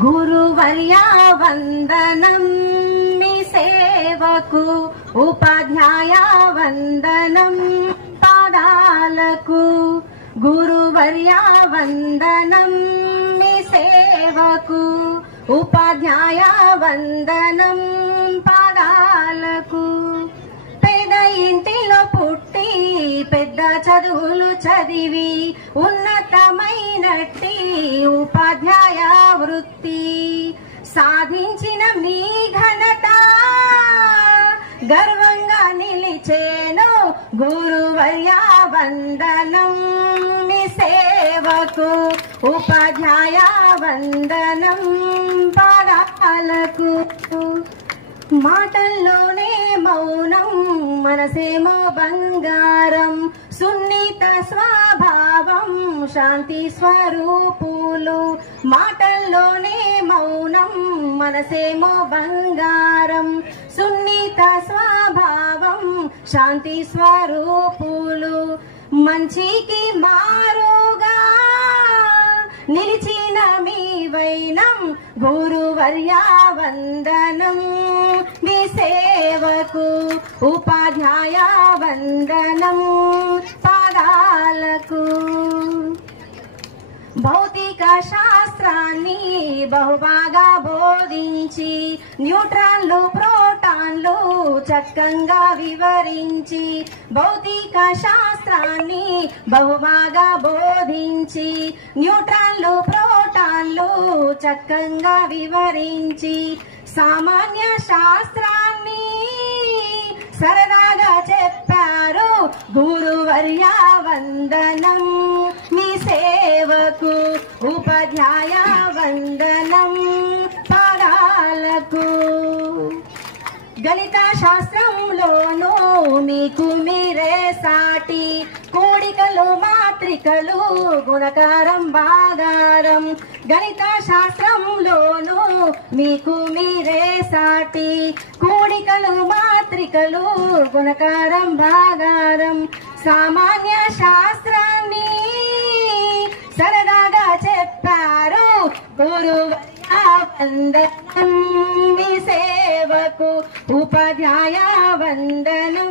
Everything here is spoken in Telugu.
గురువర్యా వందనం మీ సేవకు ఉపాధ్యాయ వందనం పాదాలకు గురువర్యా వందనం మీ సేవకు ఉపాధ్యాయ వందనం పాదాలకు పేద ఇంటిలో పుట్టి పెద్ద చదువులు చదివి ఉన్నతమైనట్టి ఉపాధ్యాయ వృత్తి సాధించిన మీ ఘనత గర్వంగా నిలిచేను గురువర్యా వందనం మీ సేవకు ఉపాధ్యాయ వందనం పాదాలకు మాటల్లోనే మౌనం మనసేమో బంగారం సున్నిత స్వభావం శాంతి స్వరూపులు మాటల్లోనే మౌనం మనసేమో బంగారం సున్నిత స్వభావం శాంతి స్వరూపులు మంచికి మారుగా నిలిచిన మీ వైనం గురువర్యా వందనం మీ సేవకు ఉపాధ్యాయ వందనం పాదాలకు భౌతిక శాస్త్రాన్ని బహుబాగా బోధించి న్యూట్రాన్లు ప్రోటాన్లు చక్కగా వివరించి భౌతిక శాస్త్రాన్ని బహుబాగా బోధించి న్యూట్రాన్లు ప్రోటాన్లు చక్కగా వివరించి సామాన్య శాస్త్రాన్ని సరదాగా చెప్పారు గురువర్యా వందనం మీ సేవకు ఉపాధ్యాయ వందనం పాదాలకు గణిత శాస్త్రంలోనూ మీకు మీరే సాటి కూడికలు మాత్రికలు గుణకారం భాగారం గణిత శాస్త్రంలోనూ మీకు మీరే సాటి కూడికలు మాత్రికలు గుణకారం భాగారం సామాన్య శాస్త్రాన్ని సరదాగా చెప్పారు గురువర్యా వందనం మీ సేవకు ఉపాధ్యాయ వందనం